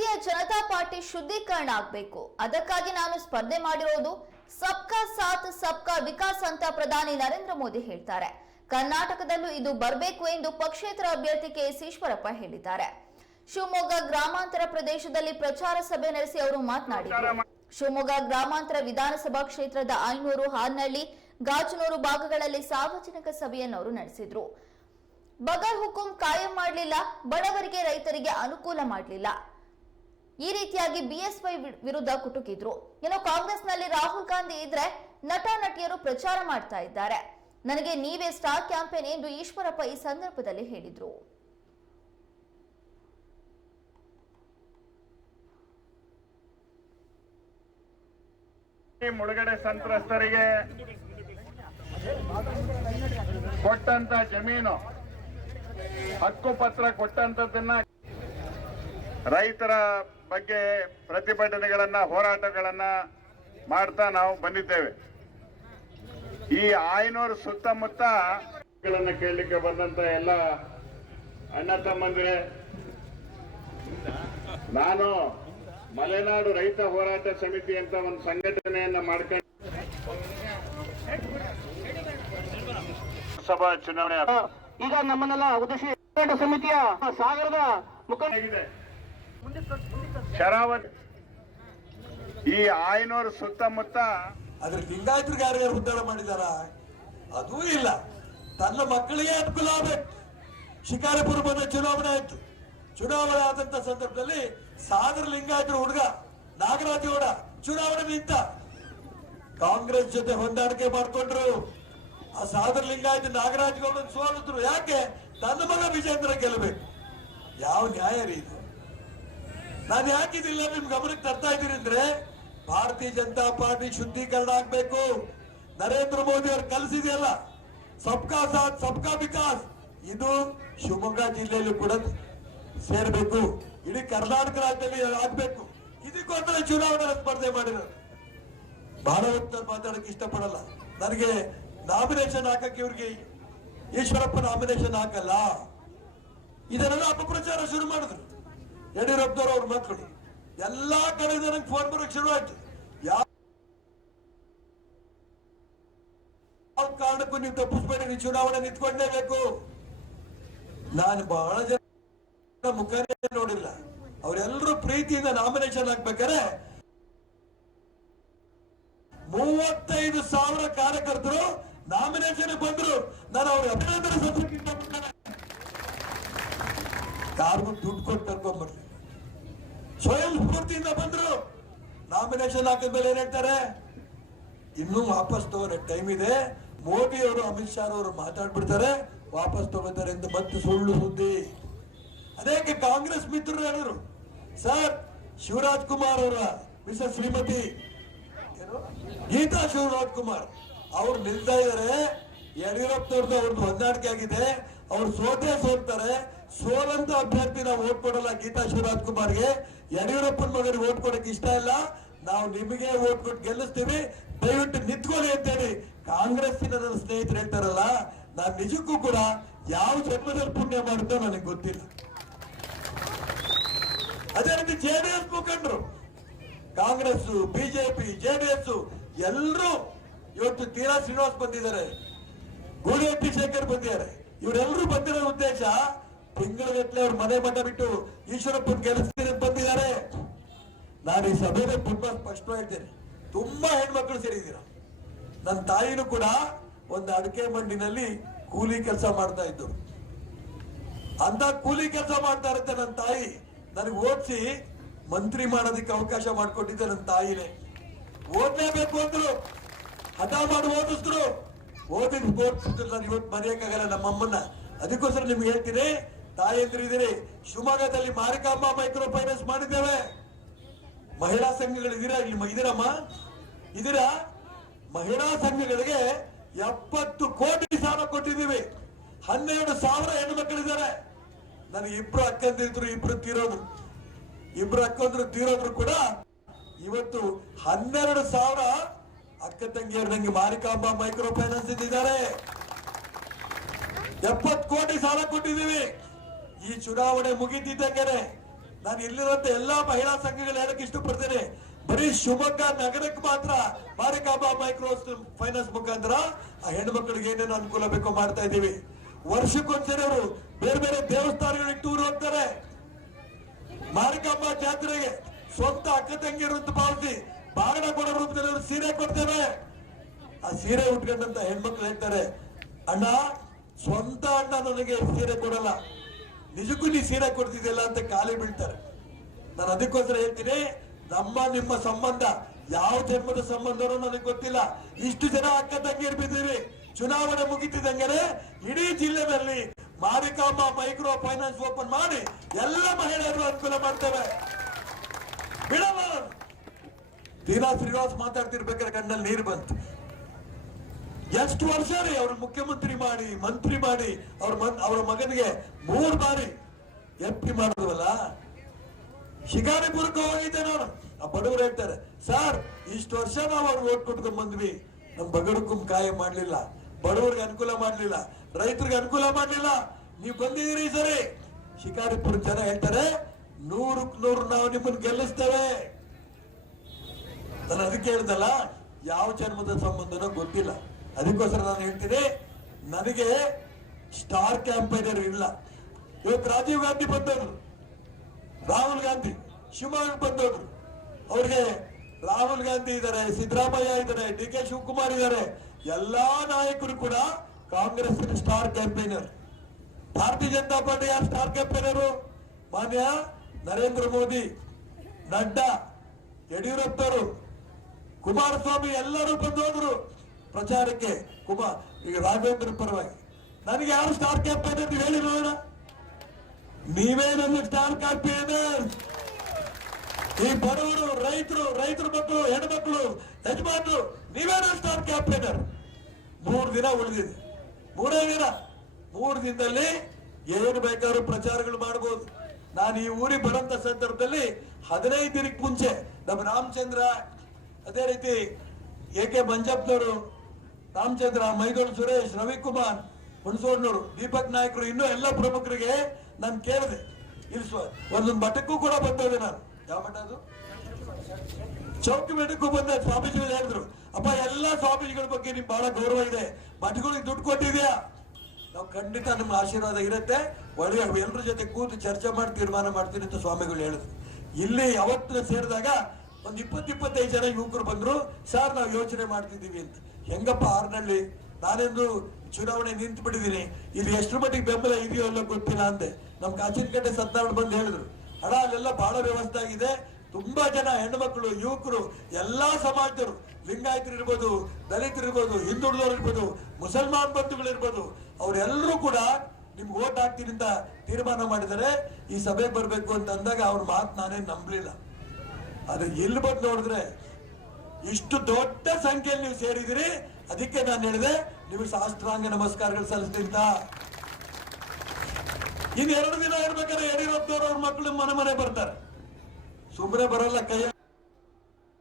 ಭಾರತೀಯ ಜನತಾ ಪಾರ್ಟಿ ಶುದ್ಧೀಕರಣ ಆಗಬೇಕು. ಅದಕ್ಕಾಗಿ ನಾನು ಸ್ಪರ್ಧೆ ಮಾಡಿರೋದು ಸಬ್ಕಾ ಸಾಥ್, ಸಬ್ಕಾ ವಿಕಾಸ್ ಅಂತ ಪ್ರಧಾನಿ ನರೇಂದ್ರ ಮೋದಿ ಹೇಳ್ತಾರೆ. ಕರ್ನಾಟಕದಲ್ಲೂ ಇದು ಬರಬೇಕು ಎಂದು ಪಕ್ಷೇತರ ಅಭ್ಯರ್ಥಿ ಕೆ ಎಸ್ ಈಶ್ವರಪ್ಪ ಹೇಳಿದ್ದಾರೆ. ಶಿವಮೊಗ್ಗ ಗ್ರಾಮಾಂತರ ಪ್ರದೇಶದಲ್ಲಿ ಪ್ರಚಾರ ಸಭೆ ನಡೆಸಿ ಅವರು ಮಾತನಾಡಿದರು. ಶಿವಮೊಗ್ಗ ಗ್ರಾಮಾಂತರ ವಿಧಾನಸಭಾ ಕ್ಷೇತ್ರದ ಐನೂರು ಹಾರ್ನಹಳ್ಳಿ ಗಾಜನೂರು ಭಾಗಗಳಲ್ಲಿ ಸಾರ್ವಜನಿಕ ಸಭೆಯನ್ನು ಅವರು ನಡೆಸಿದ್ರು. ಬಗರ್ ಹುಕುಂ ಕಾಯಂ ಮಾಡಲಿಲ್ಲ, ಬಡವರಿಗೆ ರೈತರಿಗೆ ಅನುಕೂಲ ಮಾಡಲಿಲ್ಲ. ಈ ರೀತಿಯಾಗಿ ಬಿಎಸ್ವೈ ವಿರುದ್ಧ ಕುಟುಕಿದ್ರು. ಇನ್ನು ಕಾಂಗ್ರೆಸ್ನಲ್ಲಿ ರಾಹುಲ್ ಗಾಂಧಿ ಇದ್ರೆ ನಟ, ನಟಿಯರು ಪ್ರಚಾರ ಮಾಡ್ತಾ ಇದ್ದಾರೆ. ನನಗೆ ನೀವೇ ಸ್ಟಾರ್ ಕ್ಯಾಂಪೇನ್ ಎಂದು ಈಶ್ವರಪ್ಪ ಈ ಸಂದರ್ಭದಲ್ಲಿ ಹೇಳಿದ್ರು. ಮುಳುಗಡೆ ಸಂತ್ರಸ್ತರಿಗೆ ಕೊಟ್ಟಂತ ಜಮೀನು. ಹಕ್ಕು ಪತ್ರ ಕೊಟ್ಟಂತದನ್ನ ರೈತರ ಬಗ್ಗೆ ಪ್ರತಿಭಟನೆಗಳನ್ನ ಹೋರಾಟಗಳನ್ನ ಮಾಡ್ತಾ ನಾವು ಬಂದಿದ್ದೇವೆ. ಈ ಆಯನೂರು ಸುತ್ತಮುತ್ತ ಕೇಳಲಿಕ್ಕೆ ಬಂದಂತ ಎಲ್ಲ ಅಣ್ಣ ತಮ್ಮಂದ್ರೆ ನಾನು ಮಲೆನಾಡು ರೈತ ಹೋರಾಟ ಸಮಿತಿ ಅಂತ ಒಂದು ಸಂಘಟನೆಯನ್ನ ಮಾಡ್ಕೊಂಡು ಸಭಾ ಚುನಾವಣೆ ಈಗ ನಮ್ಮನ್ನೆಲ್ಲ ಉದ್ದೇಶಿ ಹೋರಾಟ ಸಮಿತಿಯ ಸಾಗರದ ಮುಖಂಡ ಶರಾವತಿ, ಈ ಆಯ್ನೂರು ಸುತ್ತಮುತ್ತ ಅದ್ರ ಲಿಂಗಾಯತರಿಗೆ ಯಾರ್ಯಾರು ಉದ್ದಾರ ಮಾಡಿದಾರ? ಅದೂ ಇಲ್ಲ. ತನ್ನ ಮಕ್ಕಳಿಗೆ ಅನುಕೂಲ ಆಗ್ಬೇಕು. ಶಿಕಾರಿಪುರ ಬಂದ ಚುನಾವಣೆ ಆಯ್ತು. ಚುನಾವಣೆ ಆದಂತ ಸಂದರ್ಭದಲ್ಲಿ ಸಾಗರ ಲಿಂಗಾಯತರು ಹುಡುಗ, ನಾಗರಾಜ್ ಗೌಡ, ಚುನಾವಣೆ ನಿಂತ ಕಾಂಗ್ರೆಸ್ ಜೊತೆ ಹೊಂದಾಣಿಕೆ ಮಾಡ್ಕೊಂಡ್ರು. ಆ ಸಾಗರ ಲಿಂಗಾಯತ ನಾಗರಾಜ್ ಗೌಡನ್ ಸೋಲಿದ್ರು. ಯಾಕೆ? ತನ್ನ ಮಗ ವಿಜೇಂದ್ರ ಗೆಲ್ಲಬೇಕು. ಯಾವ ನ್ಯಾಯ ರೀ ಇದು? ನಾನು ಯಾಕಿದಿಲ್ಲ ನಿಮ್ ಗಮನಕ್ಕೆ ತರ್ತಾ ಇದ್ದೀನಿ ಅಂದ್ರೆ ಭಾರತೀಯ ಜನತಾ ಪಾರ್ಟಿ ಶುದ್ಧೀಕರಣ ಆಗ್ಬೇಕು. ನರೇಂದ್ರ ಮೋದಿ ಅವ್ರು ಕಲಿಸಿದೆಯಲ್ಲ, ಸಬ್ಕಾ ಸಾಥ್, ಸಬ್ಕಾ ವಿಕಾಸ್. ಇದು ಶಿವಮೊಗ್ಗ ಜಿಲ್ಲೆಯಲ್ಲೂ ಕೂಡ ಸೇರ್ಬೇಕು. ಇಡೀ ಕರ್ನಾಟಕ ರಾಜ್ಯದಲ್ಲಿ ಆಗ್ಬೇಕು. ಇದಕ್ಕೋಸ್ಕರ ಚುನಾವಣೆ ಸ್ಪರ್ಧೆ ಮಾಡಿರೋದು ಬಹಳ ಹೊತ್ತು ಮಾತಾಡಕ್ಕೆ ಇಷ್ಟಪಡಲ್ಲ. ನನಗೆ ನಾಮಿನೇಷನ್ ಹಾಕಕ್ಕೆ ಇವ್ರಿಗೆ ಈಶ್ವರಪ್ಪ ನಾಮಿನೇಷನ್ ಹಾಕಲ್ಲ. ಇದನ್ನೆಲ್ಲ ಅಪಪ್ರಚಾರ ಶುರು ಮಾಡಿದ್ರು. ಯಡಿಯೂರಪ್ಪನವ್ರು ಅವ್ರ ಮಕ್ಕಳು. ಎಲ್ಲಾ ಕಡೆ ನನಗೆ ಫೋನ್ ಬರೋಕ್ ಶುರು ಆಯ್ತು. ಯಾವ ಕಾರಣಕ್ಕೂ ನೀವು ತಪ್ಪಿಸ್ಬೇಡಿ, ನೀವು ಚುನಾವಣೆ ನಿಂತ್ಕೊಂಡೇಬೇಕು ನಾನು ಬಹಳ ಜನ ಮುಖಾನೇ ನೋಡಿಲ್ಲ. ಅವರೆಲ್ಲರೂ ಪ್ರೀತಿಯಿಂದ ನಾಮಿನೇಷನ್ ಹಾಕ್ಬೇಕಾರೆ ಮೂವತ್ತೈದು ಸಾವಿರ ಕಾರ್ಯಕರ್ತರು ನಾಮಿನೇಷನ್ ಬಂದ್ರು. ನಾನು ಅವ್ರ ಅಭಿನಂದನೆ ಸಲ್ಲಿಸಕ್ಕಿಂತ ಮುಂಚೆನೆ ಯಾರಿಗೂ ದುಡ್ಡು ಕೊಟ್ಟು ಕರ್ಕೊಂಡ್ಬರ್ಲಿ. ಸ್ವಯಂ ಸ್ಫೂರ್ತಿಯಿಂದ ಬಂದ್ರು. ನಾಮಿನೇಷನ್ ಹಾಕಿದ ಮೇಲೆ ಏನ್ ಹೇಳ್ತಾರೆ? ಇನ್ನೂ ವಾಪಸ್ ತಗೋರೆ ಟೈಮ್ ಇದೆ. ಮೋದಿ ಅವರು ಅಮಿತ್ ಶಾ ಅವರು ಮಾತಾಡ್ಬಿಡ್ತಾರೆ, ವಾಪಸ್ ತಗೋತಾರೆ ಅಂತ ಮತ್ತೆ ಸುಳ್ಳು ಸುದ್ದಿ. ಅದೇಕೆ ಕಾಂಗ್ರೆಸ್ ಮಿತ್ರರು ಹೇಳಿದ್ರು, ಸರ್, ಶಿವರಾಜ್ ಕುಮಾರ್ ಅವರ ಮಿಸಸ್ ಶ್ರೀಮತಿ, ಏನು? ಗೀತಾ ಶಿವರಾಜ್ ಕುಮಾರ್, ಅವ್ರು ನಿಲ್ತಾ ಇದಾರೆ. ಯಡಿಯೂರಪ್ಪನವ್ರದ್ದು ಅವ್ರದ್ದು ಹೊಂದಾಣಿಕೆ ಆಗಿದೆ. ಅವ್ರು ಸೋತೆ ಸೋಲ್ತಾರೆ ಸೋಲಂತ ಅಭ್ಯರ್ಥಿ ನಾವು ಓಟ್ ಕೊಡಲ್ಲ ಗೀತಾ ಶಿವರಾಜ್ ಕುಮಾರ್ಗೆ. ಯಡಿಯೂರಪ್ಪನ ಮಗನಿಗೆ ಓಟ್ ಕೊಡಕ್ಕೆ ಇಷ್ಟ ಇಲ್ಲ. ನಾವು ನಿಮಗೆ ಓಟ್ ಕೊಟ್ಟು ಗೆಲ್ಲಿಸ್ತೀವಿ. ದಯವಿಟ್ಟು ನಿಂತ್ಕೊಳ್ಳಿ ಅಂತೇಳಿ ಕಾಂಗ್ರೆಸ್ಸಿನ ಸ್ನೇಹಿತರು ಹೇಳ್ತಾರಲ್ಲ, ನಾನ್ ನಿಜಕ್ಕೂ ಕೂಡ ಯಾವ ಜನ್ಮದಲ್ಲಿ ಪುಣ್ಯ ಮಾಡುತ್ತೋ ನನಗೆ ಗೊತ್ತಿಲ್ಲ. ಅದೇ ರೀತಿ ಜೆಡಿಎಸ್ ಮುಖಂಡರು, ಕಾಂಗ್ರೆಸ್ ಬಿಜೆಪಿ ಜೆಡಿಎಸ್ ಎಲ್ಲರೂ ಇವತ್ತು ತೀರಾ ಶ್ರೀನಿವಾಸ್ ಬಂದಿದ್ದಾರೆ. ಗೂಳಿಹಟ್ಟಿ ಶೇಖರ್ ಬಂದಿದ್ದಾರೆ. ಇವರೆಲ್ಲರೂ ಬಂದಿರೋ ಉದ್ದೇಶ ತಿಂಗಳಗಟ್ಟಲೆ ಅವ್ರ ಮನೆ ಮಠ ಬಿಟ್ಟು ಈಶ್ವರಪ್ಪನ ಅಂತ ಬಂದಿದ್ದಾರೆ. ನಾನು ಈ ಸಭೆಗೆ ತುಂಬಾ ಸ್ಪಷ್ಟವಾಗಿ ಹೇಳ್ತೇನೆ. ತುಂಬಾ ಹೆಣ್ಮಕ್ಳು ಸೇರಿದ್ದೀರ? ನನ್ನ ತಾಯಿನೂ ಕೂಡ ಒಂದು ಅಡಿಕೆ ಮಂಡಿನಲ್ಲಿ ಕೂಲಿ ಕೆಲಸ ಮಾಡ್ತಾ ಇದ್ದು. ಅಂತ ಕೂಲಿ ಕೆಲಸ ಮಾಡ್ತಾ ಇರುತ್ತೆ ನನ್ನ ತಾಯಿ. ನನಗೆ ಓದಿಸಿ ಮಂತ್ರಿ ಮಾಡೋದಕ್ಕೆ ಅವಕಾಶ ಮಾಡಿಕೊಟ್ಟಿದ್ದೆ ನನ್ನ ತಾಯಿನೇ. ಓದ್ಲೇಬೇಕು ಅಂದ್ರು. ಹಠ ಮಾಡಿ ಓದಿಸಿದ್ರು. ಓದಿದ್ ಓದಿಸಿದ್ರು ನಾನು ಇವತ್ತು ಮರೆಯಕ್ಕಾಗಲ್ಲ ನಮ್ಮಮ್ಮನ್ನ. ಅದಕ್ಕೋಸ್ಕರ ನಿಮ್ಗೆ ಹೇಳ್ತೀನಿ ತಾಯಂದ್ರು ಇದೀರಿ ಶಿವಮೊಗ್ಗದಲ್ಲಿ ಮಾರಿಕಾಂಬ ಮೈಕ್ರೋ ಫೈನಾನ್ಸ್ ಮಾಡಿದ್ದೇವೆ. ಮಹಿಳಾ ಸಂಘಗಳು ಇದೀರಾ? ಇಲ್ಲಿ ಇದೀರಮ್ಮ? ಇದೀರಾ? ಮಹಿಳಾ ಸಂಘಗಳಿಗೆ ಎಪ್ಪತ್ತು ಕೋಟಿ ಸಾಲ ಕೊಟ್ಟಿದ್ದೀವಿ. ಹನ್ನೆರಡು ಸಾವಿರ ಹೆಣ್ಣು ಮಕ್ಕಳಿದ್ದಾರೆ. ನನಗೆ ಇಬ್ರು ಅಕ್ಕಂದಿದ್ರು ಇಬ್ರು ತೀರೋದ್ರು. ಇಬ್ರು ಅಕ್ಕಂದ್ರು ತೀರೋದ್ರು ಕೂಡ ಇವತ್ತು ಹನ್ನೆರಡು ಸಾವಿರ ಅಕ್ಕ ತಂಗಿಯರು ನಂಗೆ ಮಾರಿಕಾಂಬ ಮೈಕ್ರೋ ಫೈನಾನ್ಸ್ ಇದ್ದಾರೆ. ಎಪ್ಪತ್ತು ಕೋಟಿ ಸಾಲ ಕೊಟ್ಟಿದ್ದೀವಿ. ಈ ಚುನಾವಣೆ ಮುಗಿದಿದ್ದಂಗೆನೆ ನಾನು ಇಲ್ಲಿರುವಂತ ಎಲ್ಲಾ ಮಹಿಳಾ ಸಂಘಗಳು ಹೇಳಕ್ ಇಷ್ಟಪಡ್ತೇನೆ. ಬರೀ ಶಿವಮೊಗ್ಗ ನಗರಕ್ಕೆ ಮಾತ್ರ ಮಾರಿಕಾಂಬಾ ಮೈಕ್ರೋ ಫೈನಾನ್ಸ್ ಮುಖಾಂತರ ಆ ಹೆಣ್ಮಕ್ಳಿಗೆ ಏನೇನು ಅನುಕೂಲ ಬೇಕೋ ಮಾಡ್ತಾ ಇದ್ದೀವಿ. ವರ್ಷಕ್ಕೊಂದ್ಸರಿ ಅವರು ಬೇರೆ ಬೇರೆ ದೇವಸ್ಥಾನಗಳಿಗೆ ಟೂರ್ ಹೋಗ್ತಾರೆ. ಮಾರಿಕಾಂಬ ಜಾತ್ರೆಗೆ ಸ್ವಂತ ಅಕ್ಕ ತಂಗಿರುವಂತ ಭಾವಿಸಿ ಬಾಗಣ ಕೊಡೋ ರೂಪದಲ್ಲಿ ಅವ್ರು ಸೀರೆ ಕೊಡ್ತೇವೆ. ಆ ಸೀರೆ ಉಟ್ಕೊಂಡಂತ ಹೆಣ್ಮಕ್ಳು ಹೇಳ್ತಾರೆ, ಅಣ್ಣ, ಸ್ವಂತ ಅಣ್ಣ ನನಗೆ ಸೀರೆ ಕೊಡಲ್ಲ. ನಿಜಕ್ಕೂ ನೀ ಸೀರೆ ಕೊಡ್ತಿದ್ದಿಲ್ಲ ಅಂತ ಖಾಲಿ ಬೀಳ್ತಾರೆ. ನಾನು ಅದಕ್ಕೋಸ್ಕರ ಹೇಳ್ತೀನಿ, ನಮ್ಮ ನಿಮ್ಮ ಸಂಬಂಧ, ಯಾವ ಜನ್ಮದ ಸಂಬಂಧನೂ ನನಗೆ ಗೊತ್ತಿಲ್ಲ. ಇಷ್ಟು ಜನ ಅಕ್ಕ ಬಿದ್ದೀವಿ ಚುನಾವಣೆ ಮುಗಿತಿದ್ದಂಗೆ ಇಡೀ ಜಿಲ್ಲೆನಲ್ಲಿ ಮಾರಿಕಾಂಬ ಮೈಕ್ರೋ ಫೈನಾನ್ಸ್ ಓಪನ್ ಮಾಡಿ ಎಲ್ಲ ಮಹಿಳೆಯರು ಅನುಕೂಲ ಮಾಡ್ತೇವೆ. ಬಿಡಲ್ಲ. ದೀನಾ ಶ್ರೀನಿವಾಸ್ ಮಾತಾಡ್ತಿರ್ಬೇಕಾದ್ರೆ ಕಣ್ಣಲ್ಲಿ ನೀರು ಬಂತು. ಎಷ್ಟು ವರ್ಷ ರೀ ಅವ್ರ ಮುಖ್ಯಮಂತ್ರಿ ಮಾಡಿ, ಮಂತ್ರಿ ಮಾಡಿ, ಅವ್ರ ಅವರ ಮಗನಿಗೆ ಮೂರು ಬಾರಿ ಎಂ ಪಿ ಮಾಡಿದ್ವಲ್ಲ? ಶಿಕಾರಿಪುರಕ್ಕೆ ಹೋಗಿದ್ದೆ ನಾನು. ಆ ಬಡವರು ಹೇಳ್ತಾರೆ, ಸರ್, ಇಷ್ಟು ವರ್ಷ ನಾವು ಅವ್ರು ಓಟ್ ಕೊಟ್ಕೊಂಡ್ ಬಂದ್ವಿ. ನಮ್ ಬಗಡಕ್ಕೂ ಕಾಯ ಮಾಡ್ಲಿಲ್ಲ. ಬಡವರಿಗೆ ಅನುಕೂಲ ಮಾಡ್ಲಿಲ್ಲ. ರೈತರಿಗೆ ಅನುಕೂಲ ಮಾಡ್ಲಿಲ್ಲ. ನೀವು ಬಂದಿದ್ದೀರಿ ಸರಿ. ಶಿಕಾರಿಪುರ ಜನ ಹೇಳ್ತಾರೆ, ನೂರಕ್ ನೂರು ನಾವು ನಿಮ್ಮನ್ನ ಗೆಲ್ಲಿಸ್ತೇವೆ. ನಾನು ಅದಕ್ಕೆ ಹೇಳ್ದಲ್ಲ, ಯಾವ ಜನ್ಮದ ಸಂಬಂಧನೋ ಗೊತ್ತಿಲ್ಲ. ಅದಕ್ಕೋಸ್ಕರ ನಾನು ಹೇಳ್ತೀನಿ ನನಗೆ ಸ್ಟಾರ್ ಕ್ಯಾಂಪೈನರ್ ಇಲ್ಲ. ಇವತ್ತು ರಾಜೀವ್ ಗಾಂಧಿ ಬಂದವರು, ರಾಹುಲ್ ಗಾಂಧಿ ಶಿವಮೊಗ್ಗ ಬಂದವರು. ಅವ್ರಿಗೆ ರಾಹುಲ್ ಗಾಂಧಿ ಇದ್ದಾರೆ, ಸಿದ್ದರಾಮಯ್ಯ ಇದ್ದಾರೆ, ಡಿ ಕೆ ಶಿವಕುಮಾರ್ ಇದ್ದಾರೆ. ಎಲ್ಲಾ ನಾಯಕರು ಕೂಡ Congress star campaigner Bharatiya Janata party ಯಾರು ಸ್ಟಾರ್ ಕ್ಯಾಂಪೈನರು ಮಾನ್ಯ ನರೇಂದ್ರ ಮೋದಿ, ನಡ್ಡಾ ಯಡಿಯೂರಪ್ಪರು ಕುಮಾರಸ್ವಾಮಿ ಎಲ್ಲರೂ ಬಂದು ಹೋದ್ರು ಪ್ರಚಾರಕ್ಕೆ ಕುಮಾರ್ ಈಗ ರಾಘವೇಂದ್ರ ಪರವಾಗಿ. ನನಗೆ ಯಾರು ಸ್ಟಾರ್ ಅಂತ ಹೇಳಿ ನೋಡ ನೀವೇ ನನ್ನ ಸ್ಟಾರ್ ಕ್ಯಾಂಪೇನರ್ ಈ ಬಡವರು, ರೈತರು, ರೈತರ ಮಕ್ಕಳು, ಹೆಣ್ಮಕ್ಳು, ಯಜಮಾನರು, ನೀವೇ ನನ್ನ ಸ್ಟಾರ್ ಕ್ಯಾಂಪೇನರ್ ಮೂರು ದಿನ ಉಳಿದಿದೆ. ಮೂರೇ ದಿನ. ಮೂರು ದಿನದಲ್ಲಿ ಏನು ಬೇಕಾದ್ರೂ ಪ್ರಚಾರಗಳು ಮಾಡಬಹುದು ನಾನು ಈ ಊರಿಗೆ ಬರೋಂಥ ಸಂದರ್ಭದಲ್ಲಿ ಹದಿನೈದು ದಿನಕ್ಕೆ ಮುಂಚೆ ನಮ್ಮ ರಾಮಚಂದ್ರ, ಅದೇ ರೀತಿ ಎ ಕೆ ಮಂಜಪ್ಪನವರು ರಾಮಚಂದ್ರ ಮೈಗಳು ಸುರೇಶ್, ರವಿಕುಮಾರ್ ಹುಣಸೋಡ್ನೂರು ದೀಪಕ್ ನಾಯಕರು, ಇನ್ನೂ ಎಲ್ಲ ಪ್ರಮುಖರಿಗೆ ನಾನು ಕೇಳಿದೆ. ಇಲ್ಲಿ ಒಂದೊಂದು ಮಠಕ್ಕೂ ಕೂಡ ಬಂದೋದೆ ನಾನು. ಯಾವ ಮಠ ಅದು? ಚೌಕಿ ಮಠಕ್ಕೂ ಬಂದ, ಸ್ವಾಮೀಜಿಗಳು ಹೇಳಿದ್ರು. ಅಪ್ಪ, ಎಲ್ಲ ಸ್ವಾಮೀಜಿಗಳ ಬಗ್ಗೆ ನಿಮ್ ಬಹಳ ಗೌರವ ಇದೆ. ಮಠಗಳಿಗೆ ದುಡ್ಡು ಕೊಟ್ಟಿದ್ಯಾ? ನಾವು ಖಂಡಿತ ನಮ್ಮ ಆಶೀರ್ವಾದ ಇರುತ್ತೆ. ಒಳ್ಳೆಯ ಎಲ್ಲರ ಜೊತೆ ಕೂತು ಚರ್ಚೆ ಮಾಡಿ ತೀರ್ಮಾನ ಮಾಡ್ತೀನಿ ಅಂತ ಸ್ವಾಮಿಗಳು ಹೇಳಿದ್ರು. ಇಲ್ಲಿ ಯಾವತ್ತಿನ ಸೇರಿದಾಗ ಒಂದ್ ಇಪ್ಪತ್ ಇಪ್ಪತ್ತೈದು ಜನ ಯುವಕರು ಬಂದ್ರು, ಸರ್ ನಾವು ಯೋಚನೆ ಮಾಡ್ತಿದ್ದೀವಿ ಅಂತ. ಹೆಂಗಪ್ಪ ಆರ್ನಳ್ಳಿ, ನಾನೆಂದು ಚುನಾವಣೆ ನಿಂತು ಬಿಟ್ಟಿದ್ದೀನಿ. ಇಲ್ಲಿ ಎಷ್ಟು ಮಟ್ಟಿಗೆ ಬೆಂಬಲ ಇದೆಯೋ ಎಲ್ಲ ಗೊತ್ತಿಲ್ಲ ಅಂದೆ. ನಮ್ ಕಾಚಿನಕಟ್ಟೆ ಸತ್ತಾವಣ ಬಂದು ಹೇಳಿದ್ರು ಹಣ ಅಲ್ಲೆಲ್ಲ ಬಹಳ ವ್ಯವಸ್ಥೆ ಆಗಿದೆ. ತುಂಬಾ ಜನ ಹೆಣ್ಮಕ್ಳು, ಯುವಕರು, ಎಲ್ಲಾ ಸಮಾಜರು ಲಿಂಗಾಯತರು ಇರ್ಬೋದು, ದಲಿತರು ಇರ್ಬೋದು, ಹಿಂದುಳಿದವರು ಇರ್ಬೋದು, ಮುಸಲ್ಮಾನ್ ಬಂಧುಗಳು ಇರ್ಬೋದು ಅವರೆಲ್ಲರೂ ಕೂಡ ನಿಮ್ಗೆ ಓಟ್ ಹಾಕ್ತೀನಿ ಅಂತ ತೀರ್ಮಾನ ಮಾಡಿದರೆ ಈ ಸಭೆ ಬರ್ಬೇಕು ಅಂತ ಅಂದಾಗ ಅವ್ರ ಮಾತು ನಾನೇ ನಂಬಲಿಲ್ಲ. ಆದ್ರೆ ಇಲ್ಲಿ ಬಂದು ನೋಡಿದ್ರೆ ಇಷ್ಟು ದೊಡ್ಡ ಸಂಖ್ಯೆಯಲ್ಲಿ ನೀವು ಸೇರಿದಿರಿ ಅದಕ್ಕೆ ನಾನು ಹೇಳಿದೆ, ನೀವು ಶಾಸ್ತ್ರಾಂಗ ನಮಸ್ಕಾರಗಳು ಸಲ್ಲಿಸ್ತೀನಿ ಇನ್ನು ಇನ್ ಎರಡು ದಿನ ಇರ್ಬೇಕಾದ್ರೆ ಯಡಿಯೂರಪ್ಪನವ್ರು ಅವ್ರ ಮಕ್ಕಳು ಮನೆ ಮನೆ ಬರ್ತಾರೆ. ಸುಮ್ಮನೆ ಬರಲ್ಲ ಕೈಯ